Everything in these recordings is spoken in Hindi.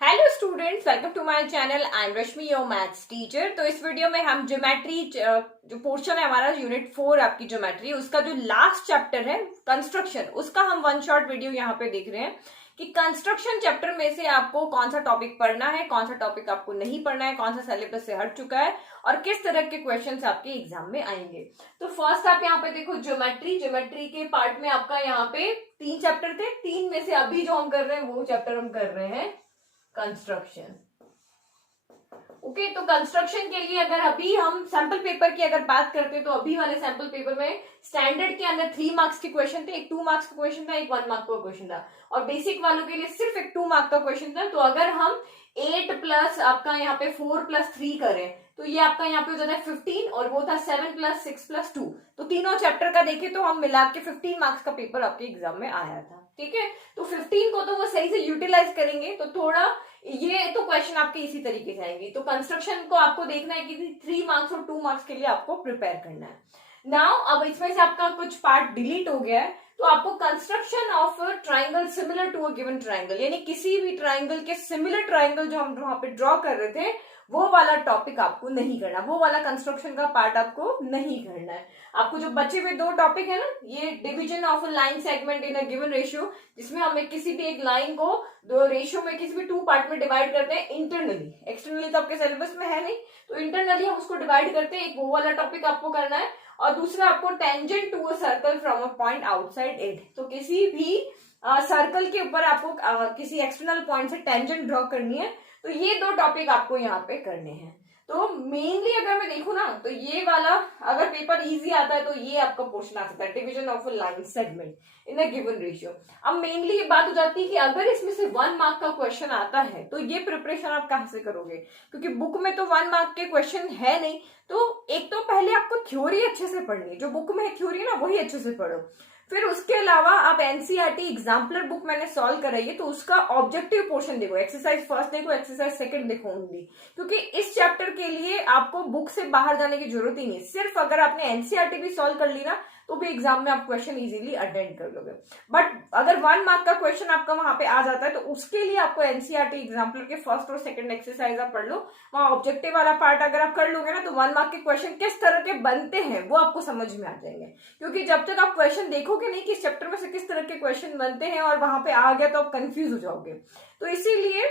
Hello students, welcome to my channel. I am Rashmi, your maths teacher. तो इस वीडियो में हम ज्योमेट्री जो पोर्शन है हमारा यूनिट 4 आपकी ज्योमेट्री, उसका जो लास्ट चैप्टर है कंस्ट्रक्शन, उसका हम वन शॉट वीडियो यहाँ पे देख रहे हैं कि कंस्ट्रक्शन चैप्टर में से आपको कौन सा टॉपिक पढ़ना है, कौन सा टॉपिक आपको नहीं पढ़ना है, कौन सा सिलेबस से हट चुका है और किस तरह के क्वेश्चंस आपके एग्जाम में आएंगे। तो फर्स्ट आप यहाँ पे देखो ज्योमेट्री के पार्ट में आपका यहाँ पे 3 चैप्टर थे। 3 में से अभी जो हम कर रहे हैं वो चैप्टर हम कर रहे हैं कंस्ट्रक्शन। ओके, तो कंस्ट्रक्शन के लिए अगर अभी हम सैंपल पेपर की अगर बात करते हैं तो अभी वाले सैंपल पेपर में स्टैंडर्ड के अंदर 3 मार्क्स के क्वेश्चन थे, एक 2 मार्क्स का क्वेश्चन था, एक 1 मार्क का क्वेश्चन था और बेसिक वालों के लिए सिर्फ एक 2 मार्क का क्वेश्चन था। तो अगर हम 8 प्लस आपका यहाँ पे 4 प्लस 3 करें तो ये आपका यहाँ पे हो जाता है 15 और वो था 7 प्लस 6 प्लस 2। तो तीनों चैप्टर का देखें तो हम मिला के 15 मार्क्स का पेपर आपके एग्जाम में आया था। ठीक है, तो 15 को तो वो सही से यूटिलाइज करेंगे तो थोड़ा ये तो क्वेश्चन आपके इसी तरीके से आएंगे। तो कंस्ट्रक्शन को आपको देखना है कि 3 मार्क्स और 2 मार्क्स के लिए आपको प्रिपेयर करना है। नाउ अब इसमें से आपका कुछ पार्ट डिलीट हो गया है तो आपको construction of triangle similar to a given triangle, यानी किसी भी ट्राइंगल के सिमिलर ट्राइंगल जो हम वहां पे ड्रॉ कर रहे थे वो वाला टॉपिक आपको नहीं करना, वो वाला कंस्ट्रक्शन का पार्ट आपको नहीं करना है। आपको जो बचे हुए 2 टॉपिक है ना, ये division of a line segment in a given ratio, जिसमें हम किसी भी एक लाइन को 2 रेशियो में किसी भी 2 पार्ट में डिवाइड करते हैं इंटरनली। एक्सटर्नली तो आपके सिलेबस में है नहीं, तो इंटरनली हम उसको डिवाइड करते हैं। एक वो वाला टॉपिक आपको करना है और दूसरा आपको tangent to a circle from a point outside it. तो किसी भी सर्कल के ऊपर आपको किसी एक्सटर्नल पॉइंट से टेंजेंट ड्रॉ करनी है। तो ये 2 टॉपिक आपको यहाँ पे करने हैं। तो मेनली अगर मैं देखूं ना तो ये वाला अगर पेपर इजी आता है तो ये आपका पोर्शन आ सकता है, division of a line segment in a given ratio. अब मेनली ये बात हो जाती है कि अगर इसमें से 1 मार्क का क्वेश्चन आता है तो ये प्रिपरेशन आप कहां से करोगे, क्योंकि बुक में तो 1 मार्क के क्वेश्चन है नहीं। तो एक तो पहले आपको थ्योरी अच्छे से पढ़नी है, जो बुक में है थ्योरी ना वही अच्छे से पढ़ो। फिर उसके अलावा आप एनसीईआरटी एग्जाम्पलर बुक मैंने सॉल्व कराई है तो उसका ऑब्जेक्टिव पोर्शन देखो, एक्सरसाइज फर्स्ट देखो, एक्सरसाइज सेकंड देखो ओनली, क्योंकि इस चैप्टर के लिए आपको बुक से बाहर जाने की जरूरत ही नहीं। सिर्फ अगर आपने एनसीईआरटी भी सॉल्व कर ली ना तो भी एग्जाम में आप क्वेश्चन इजीली अटेंड कर लोगे। बट अगर 1 मार्क का क्वेश्चन आपका वहां पे आ जाता है तो उसके लिए आपको एनसीईआरटी एग्जाम्पलर के फर्स्ट और सेकंड एक्सरसाइज आप पढ़ लो। वहां ऑब्जेक्टिव वाला पार्ट अगर आप कर लोगे ना तो 1 मार्क के क्वेश्चन किस तरह के बनते हैं वो आपको समझ में आ जाएंगे। क्योंकि जब तक आप क्वेश्चन देखोगे नहीं कि इस चैप्टर में से किस तरह के क्वेश्चन बनते हैं और वहां पे आ गया तो आप कंफ्यूज हो जाओगे। तो इसीलिए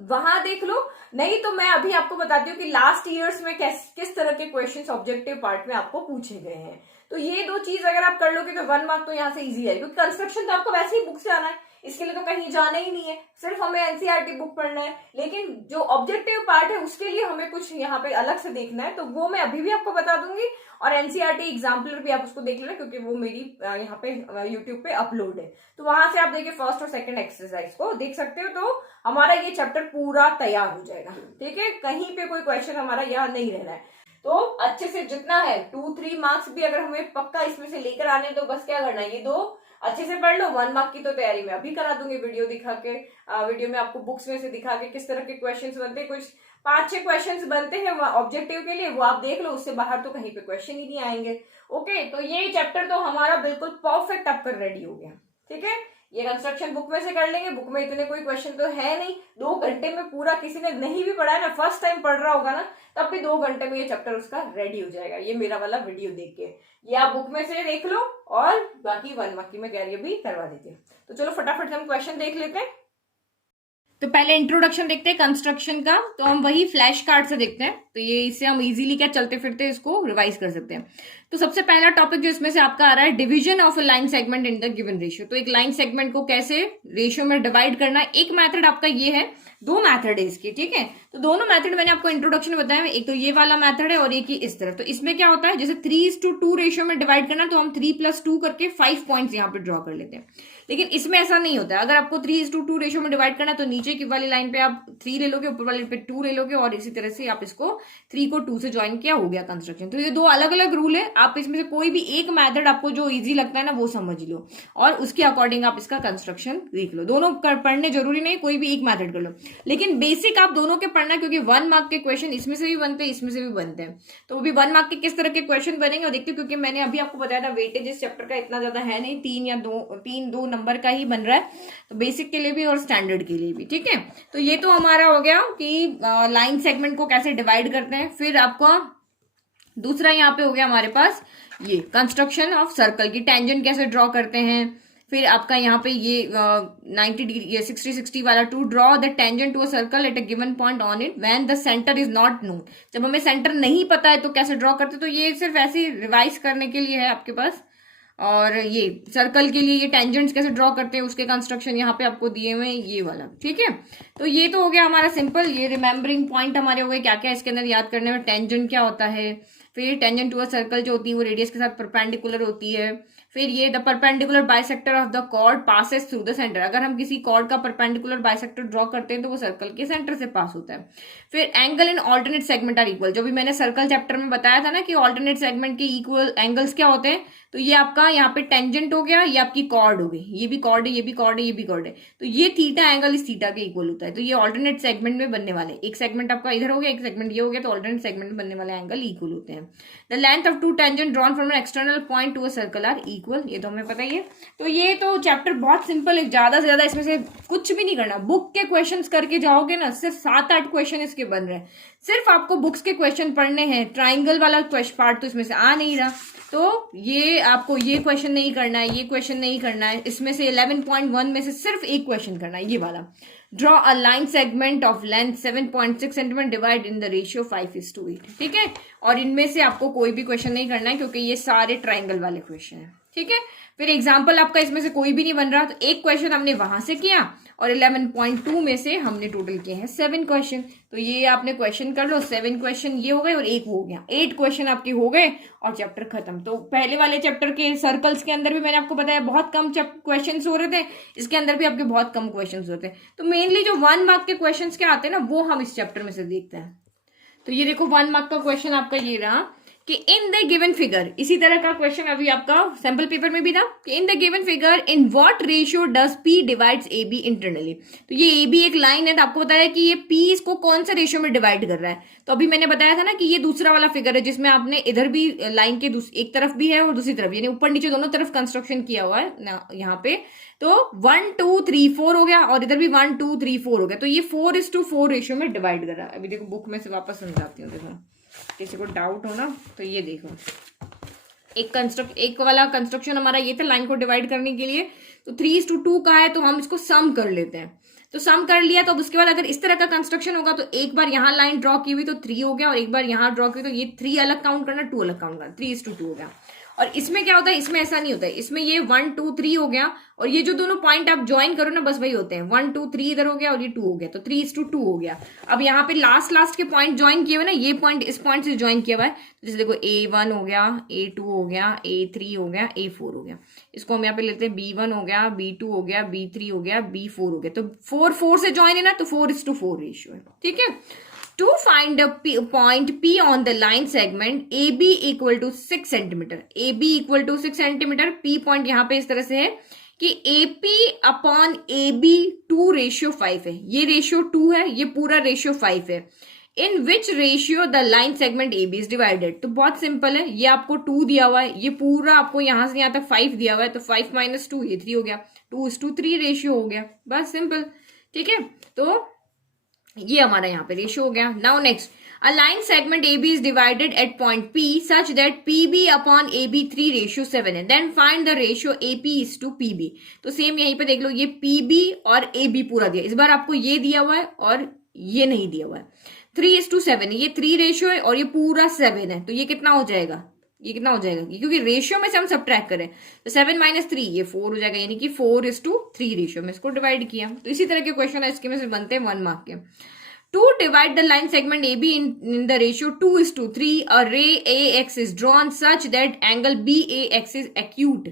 वहां देख लो, नहीं तो मैं अभी आपको बताती हूँ कि लास्ट ईयर्स में किस तरह के क्वेश्चंस ऑब्जेक्टिव पार्ट में आपको पूछे गए हैं। तो ये 2 चीज अगर आप कर लोगे तो 1 मार्क तो यहाँ से इजी है, क्योंकि कंस्ट्रक्शन तो आपको वैसे ही बुक से आना है, इसके लिए तो कहीं जाना ही नहीं है, सिर्फ हमें एनसीईआरटी बुक पढ़ना है। लेकिन जो ऑब्जेक्टिव पार्ट है उसके लिए हमें कुछ यहाँ पे अलग से देखना है, तो वो मैं अभी भी आपको बता दूंगी और एनसीईआरटी एग्जाम्पलर भी आप उसको देख लेना, क्योंकि वो मेरी यहाँ पे यूट्यूब पे अपलोड है। तो वहां से आप देखिए फर्स्ट और सेकंड एक्सरसाइज को देख सकते हो, तो हमारा ये चैप्टर पूरा तैयार हो जाएगा। ठीक है, कहीं पे कोई क्वेश्चन हमारा यहाँ नहीं रहना है। तो अच्छे से जितना है 2-3 मार्क्स भी अगर हमें पक्का इसमें से लेकर आने तो बस क्या करना है, ये 2 अच्छे से पढ़ लो। 1 मार्क की तो तैयारी मैं अभी करा दूंगी वीडियो दिखा के, वीडियो में आपको बुक्स में से दिखा के किस तरह के क्वेश्चंस बनते हैं। कुछ 5-6 क्वेश्चंस बनते हैं ऑब्जेक्टिव के लिए, वो आप देख लो, उससे बाहर तो कहीं पे क्वेश्चन ही नहीं आएंगे। ओके, तो ये चैप्टर तो हमारा बिल्कुल परफेक्ट आपका रेडी हो गया। ठीक है, ये कंस्ट्रक्शन बुक में से कर लेंगे, बुक में इतने कोई क्वेश्चन तो है नहीं। 2 घंटे में पूरा, किसी ने नहीं भी पढ़ा है ना, फर्स्ट टाइम पढ़ रहा होगा ना, तब भी 2 घंटे में ये चैप्टर उसका रेडी हो जाएगा, ये मेरा वाला वीडियो देख के। ये आप बुक में से देख लो और बाकी 1 मार्क की मैं तैयारी भी करवा देती हूँ। तो चलो फटाफट हम क्वेश्चन देख लेते हैं। तो पहले इंट्रोडक्शन देखते हैं कंस्ट्रक्शन का, तो हम वही फ्लैश कार्ड से देखते हैं, तो ये इससे हम इजीली क्या चलते फिरते इसको रिवाइज कर सकते हैं। तो सबसे पहला टॉपिक जो इसमें से आपका आ रहा है, division of a line segment in the given ratio. तो एक लाइन सेगमेंट को कैसे रेशियो में डिवाइड करना है, एक मेथड आपका ये है, 2 मेथड है इसके। ठीक है, तो दोनों मेथड मैंने आपको इंट्रोडक्शन में बताया, एक तो ये वाला मेथड है और एक ही इस तरह। तो इसमें क्या होता है, जैसे 3:2 रेशियो में डिवाइड करना तो हम 3+2 करके 5 पॉइंट्स यहाँ पे ड्रॉ कर लेते हैं। लेकिन इसमें ऐसा नहीं होता है, अगर आपको 3:2 रेशियो में डिवाइड करना है तो नीचे की वाली लाइन पे आप 3 ले लोगे, ऊपर वाली पे 2 ले लोगे और इसी तरह से आप इसको 3 को 2 से ज्वाइन किया, हो गया कंस्ट्रक्शन। तो ये दो अलग अलग रूल है, आप इसमें से कोई भी एक मेथड आपको जो इजी लगता है ना वो समझ लो और उसके अकॉर्डिंग आप इसका कंस्ट्रक्शन देख लो। दोनों पढ़ने जरूरी नहीं, कोई भी एक मेथड कर लो, लेकिन बेसिक आप दोनों के पढ़ना, क्योंकि 1 मार्क के क्वेश्चन इसमें से भी बनते हैं, इसमें से भी बनते हैं। तो वो भी 1 मार्क के किस तरह के क्वेश्चन बनेंगे और देखते हो, क्योंकि मैंने अभी आपको बताया था वेटेज इस चैप्टर का इतना ज्यादा है नहीं, 3 नंबर का ही बन रहा है, तो बेसिक के लिए भी और स्टैंडर्ड के लिए भी। ठीक है, तो ये तो हमारा हो गया कि लाइन सेगमेंट को कैसे डिवाइड करते हैं। फिर आपका दूसरा यहाँ पे हो गया हमारे पास ये कंस्ट्रक्शन ऑफ सर्कल की टेंजेंट कैसे ड्रॉ करते हैं। फिर आपका यहाँ पे ये 90 डिग्री, ये 60 वाला, to draw the tangent to a circle at a given point on it when the centre is not known. जब हमें सेंटर नहीं पता है तो कैसे ड्रॉ करते, तो ये सिर्फ ऐसे ही रिवाइज करने के लिए है आपके पास। और ये सर्कल के लिए ये टेंजेंट्स कैसे ड्रॉ करते हैं उसके कंस्ट्रक्शन यहाँ पे आपको दिए हुए हैं, ये वाला। ठीक है, तो ये तो हो गया हमारा सिंपल, ये रिमेम्बरिंग पॉइंट हमारे हो गए क्या क्या इसके अंदर याद करने में। टेंजेंट क्या होता है, फिर टेंजेंट टू अ सर्कल जो होती है वो रेडियस के साथ परपेंडिकुलर होती है। फिर ये the perpendicular bisector of the chord passes through the centre, अगर हम किसी कॉर्ड का परपेंडिकुलर बाइसेक्टर ड्रॉ करते हैं तो वो सर्कल के सेंटर से पास होता है। फिर angle in alternate segment are equal, जो भी मैंने सर्कल चैप्टर में बताया था ना कि ऑल्टरनेट सेगमेंट के इक्वल एंगल्स क्या होते हैं, तो ये आपका यहाँ पे टेंजेंट हो गया, ये आपकी कॉर्ड हो गई, ये भी कॉर्ड है, ये भी कॉर्ड है, ये भी कॉर्ड है, तो ये थीटा एंगल इस थीटा के इक्वल होता है। तो ये ऑल्टरनेट सेगमेंट में बनने वाले, एक सेगमेंट आपका इधर हो गया, एक सेगमेंट ये हो गया, तो ऑल्टरनेट सेगमेंट में बनने वाले एंगल इक्वल होते हैं। The length of two tangent drawn from an external point to a circle are equal, ये तो हमें पता ही है। तो ये तो चैप्टर बहुत सिंपल है, ज्यादा से ज्यादा इसमें से कुछ भी नहीं करना। बुक के क्वेश्चंस करके जाओगे ना, सिर्फ 7-8 क्वेश्चन इसके बन रहे हैं, सिर्फ आपको बुक्स के क्वेश्चन पढ़ने हैं। ट्राइंगल वाला पार्ट तो इसमें से आ नहीं रहा, तो ये आपको ये क्वेश्चन नहीं करना है, ये क्वेश्चन नहीं करना है, इसमें से 11.1 में से सिर्फ एक क्वेश्चन करना है, ये वाला। Draw a line segment of length 7.6 centimetre divide in the ratio 5:8। ठीक है, और इनमें से आपको कोई भी क्वेश्चन नहीं करना है क्योंकि ये सारे ट्राइंगल वाले क्वेश्चन है। ठीक है, फिर एग्जाम्पल आपका इसमें से कोई भी नहीं बन रहा, तो एक क्वेश्चन हमने वहां से किया और 11.2 में से हमने टोटल किए हैं 7 क्वेश्चन। तो ये आपने क्वेश्चन कर लो, 7 क्वेश्चन ये हो गए और एक हो गया, 8 क्वेश्चन आपके हो गए और चैप्टर खत्म। तो पहले वाले चैप्टर के सर्कल्स के अंदर भी मैंने आपको बताया बहुत कम क्वेश्चन हो रहे थे, इसके अंदर भी आपके बहुत कम क्वेश्चन होते हैं। तो मेनली जो 1 मार्क के क्वेश्चन क्या आते हैं ना, वो हम इस चैप्टर में से देखते हैं। तो ये देखो 1 मार्क का क्वेश्चन आपका ये रहा कि इन द गिवन फिगर, इसी तरह का क्वेश्चन अभी आपका सैंपल पेपर में भी था कि in the given figure in what ratio does P divides A B internally. तो ये ए बी एक लाइन है, तो आपको बताया कि ये पी इसको कौन सा रेशियो में डिवाइड कर रहा है। तो अभी मैंने बताया था ना कि ये दूसरा वाला फिगर है जिसमें आपने इधर भी लाइन के एक तरफ भी है और दूसरी तरफ, यानी ऊपर नीचे दोनों तरफ कंस्ट्रक्शन किया हुआ है ना यहाँ पे। तो 1 2 3 4 हो गया और इधर भी 1 2 3 4 हो गया, तो ये 4:4 रेशियो में डिवाइड कर रहा है। अभी देखो बुक में से वापस समझाती हूँ, देखो किसी को डाउट हो ना, तो ये देखो एक वाला कंस्ट्रक्शन हमारा ये था लाइन को डिवाइड करने के लिए, तो 3:2 का है, तो हम इसको सम कर लेते हैं। तो सम कर लिया, तो अब उसके बाद अगर इस तरह का कंस्ट्रक्शन होगा तो एक बार यहाँ लाइन ड्रॉ की हुई तो 3 हो गया और एक बार यहाँ ड्रॉ की तो ये 3 अलग काउंट करना, 2 अलग काउंट करना, 3:2 हो गया। और इसमें क्या होता है, इसमें ऐसा नहीं होता है, इसमें ये 1 2 3 हो गया और ये जो दोनों पॉइंट आप ज्वाइन करो ना बस वही होते हैं, 1 2 3 इधर हो गया और ये 2 हो गया, तो 3:2 हो गया। अब यहाँ पे लास्ट के पॉइंट ज्वाइन किए हुए ना, ये पॉइंट इस पॉइंट से ज्वाइन किया हुआ है, जैसे देखो A1 हो गया, A2 हो गया, A3 हो गया, A4 हो गया। इसको हम यहाँ पे लेते हैं B1 हो गया, B2 हो गया, B3 हो गया, B4 हो गया। तो 4 से ज्वाइन है ना, तो 4:4 रेशियो है। ठीक है, to find a point P on the line segment AB equal to 6 centimetre, AB equal to 6 centimetre, P point यहाँ पे इस तरह से है कि AP अपॉन AB 2:5 है, ये रेशियो 2 है, ये पूरा रेशियो 5 है। In which ratio the line segment AB is divided, तो बहुत सिंपल है, ये आपको 2 दिया हुआ है, ये पूरा आपको यहाँ से यहाँ तक 5 दिया हुआ है, तो 5 - 2 ये 3 हो गया, 2:3 रेशियो हो गया, बस सिंपल। ठीक है, तो ये हमारा यहाँ पे रेशियो हो गया। Now next, a line segment AB is divided at point P such that PB upon AB 3:7 है, then find the ratio AP is to PB। तो सेम यहीं पे देख लो, ये PB और AB पूरा दिया, इस बार आपको ये दिया हुआ है और ये नहीं दिया हुआ है। 3:7 है, ये 3 रेशियो है और ये पूरा 7 है, तो ये कितना हो जाएगा, ये कितना हो जाएगा, क्योंकि रेशियो में से हम सब्ट्रैक्ट करें तो 7 - 3 ये 4 हो जाएगा, यानी कि 4:3 रेशियो में इसको डिवाइड किया। तो इसी तरह के क्वेश्चन है इसके में से बनते हैं 1 मार्क के। To divide the line segment AB in the ratio 2:3, a ray AX is drawn such that angle BAX is acute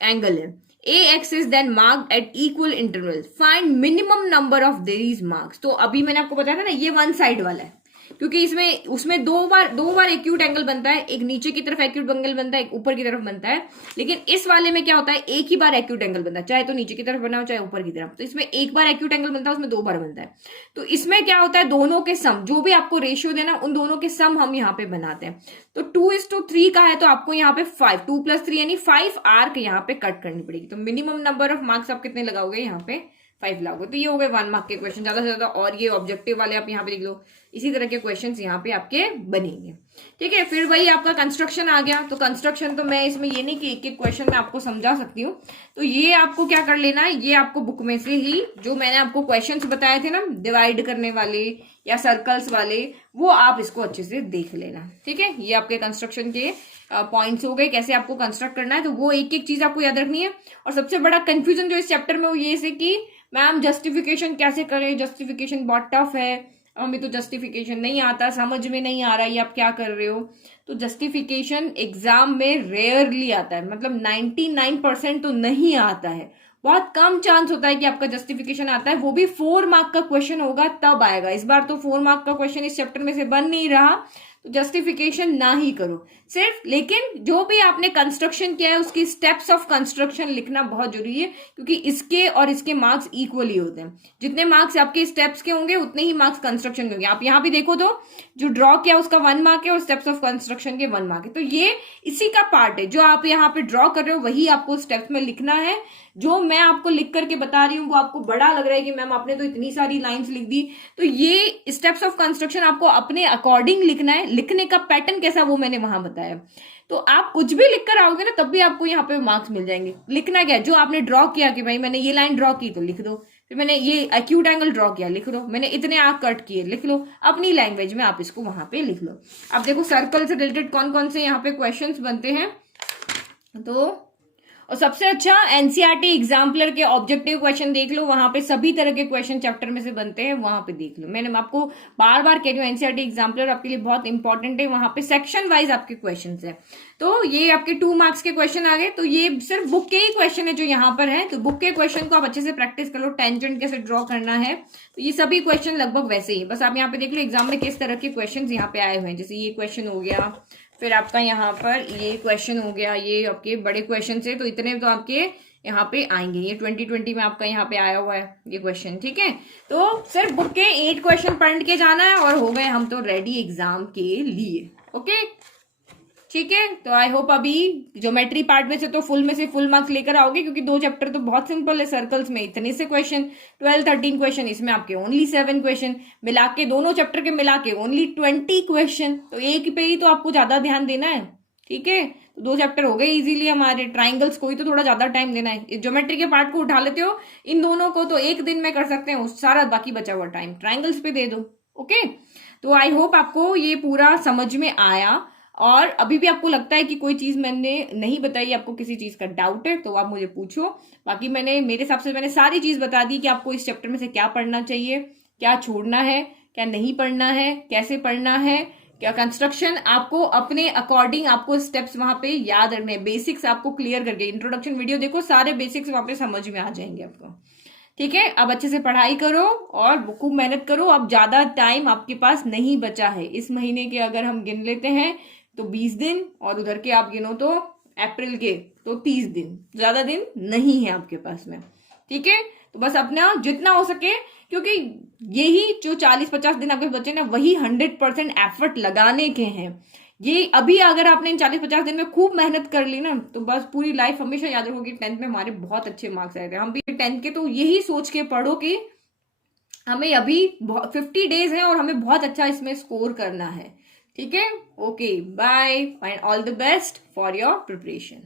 angle है। AX is then marked at equal intervals. Find minimum number of these marks. तो अभी मैंने आपको बताया था ना, ये वन साइड वाला है, क्योंकि इसमें उसमें दो बार एक्यूट एंगल बनता है, एक नीचे की तरफ एक्यूट एंगल बनता है, एक ऊपर की तरफ बनता है। लेकिन इस वाले में क्या होता है, एक ही बार एक्यूट एंगल बनता है, चाहे तो नीचे की तरफ बना हो चाहे ऊपर की तरफ। तो इसमें एक बार एक्यूट एंगल बनता है, उसमें 2 बार बनता है। तो इसमें क्या होता है, दोनों के सम, जो भी आपको रेशियो देना उन दोनों के सम हम यहाँ पे बनाते हैं। तो 2:3 का है तो आपको यहाँ पे 5, 2 + 3 यानी 5 आर्क यहाँ पे कट करनी पड़ेगी। तो मिनिमम नंबर ऑफ मार्क्स आप कितने लगाओगे, यहाँ पे 5 लागो। तो ये हो गए 1 मार्क के क्वेश्चन, ज्यादा से ज्यादा। और ये ऑब्जेक्टिव वाले आप यहाँ पे देख लो, इसी तरह के क्वेश्चंस यहाँ पे आपके बनेंगे। ठीक है, फिर वही आपका कंस्ट्रक्शन आ गया। तो कंस्ट्रक्शन तो मैं इसमें ये नहीं कि एक एक क्वेश्चन में आपको समझा सकती हूँ। तो ये आपको क्या कर लेना है, ये आपको बुक में से ही जो मैंने आपको क्वेश्चंस बताए थे ना, डिवाइड करने वाले या सर्कल्स वाले, वो आप इसको अच्छे से देख लेना। ठीक है, ये आपके कंस्ट्रक्शन के पॉइंट्स हो गए, कैसे आपको कंस्ट्रक्ट करना है। तो वो एक एक चीज आपको याद रखनी है। और सबसे बड़ा कंफ्यूजन जो इस चैप्टर में वो ये से कि मैम जस्टिफिकेशन कैसे करें, जस्टिफिकेशन बहुत टफ है, हमें तो जस्टिफिकेशन नहीं आता, समझ में नहीं आ रहा है, आप क्या कर रहे हो। तो जस्टिफिकेशन एग्जाम में रेयरली आता है, मतलब 99% तो नहीं आता है। बहुत कम चांस होता है कि आपका जस्टिफिकेशन आता है, वो भी 4 मार्क का क्वेश्चन होगा तब आएगा। इस बार तो 4 मार्क का क्वेश्चन इस चैप्टर में से बन नहीं रहा, तो जस्टिफिकेशन ना ही करो सिर्फ। लेकिन जो भी आपने कंस्ट्रक्शन किया है उसकी स्टेप्स ऑफ कंस्ट्रक्शन लिखना बहुत जरूरी है, क्योंकि इसके और इसके मार्क्स इक्वली होते हैं। जितने मार्क्स आपके स्टेप्स के होंगे उतने ही मार्क्स कंस्ट्रक्शन के होंगे। आप यहाँ भी देखो तो जो ड्रॉ किया उसका 1 मार्क है और स्टेप्स ऑफ कंस्ट्रक्शन के 1 मार्क है। तो ये इसी का पार्ट है, जो आप यहाँ पे ड्रॉ कर रहे हो वही आपको स्टेप्स में लिखना है। जो मैं आपको लिख करके बता रही हूँ वो आपको बड़ा लग रहा है कि मैम आपने तो इतनी सारी लाइंस लिख दी। तो ये स्टेप्स ऑफ कंस्ट्रक्शन आपको अपने अकॉर्डिंग लिखना है। लिखने का पैटर्न कैसा वो मैंने वहां बताया। तो आप कुछ भी लिखकर आओगे ना तब भी आपको यहाँ पे मार्क्स मिल जाएंगे। लिखना क्या है, जो आपने ड्रॉ किया कि भाई मैंने ये लाइन ड्रॉ की तो लिख दो, फिर मैंने ये एक्यूट एंगल ड्रॉ किया लिख दो, मैंने इतने आर्क कट किए लिख लो, अपनी लैंग्वेज में आप इसको वहां पे लिख लो। अब देखो सर्कल से रिलेटेड कौन कौन से यहाँ पे क्वेश्चंस बनते हैं। तो और सबसे अच्छा एनसीईआरटी एग्जाम्पलर के ऑब्जेक्टिव क्वेश्चन देख लो, वहां पे सभी तरह के क्वेश्चन चैप्टर में से बनते हैं, वहां पे देख लो। मैंने आपको बार बार कह रही हूँ एनसीईआरटी एग्जाम्पलर आपके लिए बहुत इंपॉर्टेंट है, वहां पे सेक्शन वाइज आपके क्वेश्चन है। तो ये आपके 2 मार्क्स के क्वेश्चन आ गए। तो ये सिर्फ बुक के ही क्वेश्चन है जो यहाँ पर है। तो बुक के क्वेश्चन को आप अच्छे से प्रैक्टिस कर लो, टेंजेंट कैसे ड्रॉ करना है। तो ये सभी क्वेश्चन लगभग वैसे ही, बस आप यहाँ पे देख लो एग्जाम में किस तरह के क्वेश्चन यहाँ पे आए हुए हैं। जैसे ये क्वेश्चन हो गया, फिर आपका यहाँ पर ये क्वेश्चन हो गया, ये आपके बड़े क्वेश्चन है। तो इतने तो आपके यहाँ पे आएंगे। ये 2020 में आपका यहाँ पे आया हुआ है ये क्वेश्चन। ठीक है, तो सिर्फ बुक के 8 क्वेश्चन पढ़ के जाना है और हो गए हम तो रेडी एग्जाम के लिए। ओके, ठीक है। तो आई होप अभी ज्योमेट्री पार्ट में से तो फुल में से फुल मार्क्स लेकर आओगे, क्योंकि 2 चैप्टर तो बहुत सिंपल है। सर्कल्स में इतने से क्वेश्चन 12-13 क्वेश्चन, इसमें आपके ओनली 7 क्वेश्चन, मिला के दोनों चैप्टर के मिला के ओनली 20 क्वेश्चन। तो एक पे ही तो आपको ज्यादा ध्यान देना है। ठीक है, तो 2 चैप्टर हो गए इजीली हमारे। ट्राइंगल्स को ही तो थोड़ा ज्यादा टाइम देना है। ज्योमेट्री के पार्ट को उठा लेते हो, इन दोनों को तो एक दिन में कर सकते हैं, सारा बाकी बचा हुआ टाइम ट्राइंगल्स पे दे दो। ओके, तो आई होप आपको ये पूरा समझ में आया। और अभी भी आपको लगता है कि कोई चीज मैंने नहीं बताई, आपको किसी चीज का डाउट है तो आप मुझे पूछो। बाकी मेरे हिसाब से मैंने सारी चीज बता दी कि आपको इस चैप्टर में से क्या पढ़ना चाहिए, क्या छोड़ना है, क्या नहीं पढ़ना है, कैसे पढ़ना है, क्या कंस्ट्रक्शन आपको अपने अकॉर्डिंग आपको स्टेप्स वहां पे याद रखने, बेसिक्स आपको क्लियर करके। इंट्रोडक्शन वीडियो देखो, सारे बेसिक्स वहां पे समझ में आ जाएंगे आपको। ठीक है, अब अच्छे से पढ़ाई करो और खूब मेहनत करो। अब ज्यादा टाइम आपके पास नहीं बचा है। इस महीने के अगर हम गिन लेते हैं तो 20 दिन, और उधर के आप गिनो तो अप्रैल के तो 30 दिन, ज्यादा दिन नहीं है आपके पास में। ठीक है, तो बस अपना जितना हो सके, क्योंकि यही जो 40-50 दिन आपके बचे ना, वही 100% एफर्ट लगाने के हैं। ये अभी अगर आपने इन 40-50 दिन में खूब मेहनत कर ली ना, तो बस पूरी लाइफ हमेशा याद रखोगे 10th में हमारे बहुत अच्छे मार्क्स आए थे। हम भी 10th के तो यही सोच के पढ़ो कि हमें अभी 50 डेज है और हमें बहुत अच्छा इसमें स्कोर करना है। ठीक है, okay, bye and all the best for your preparation.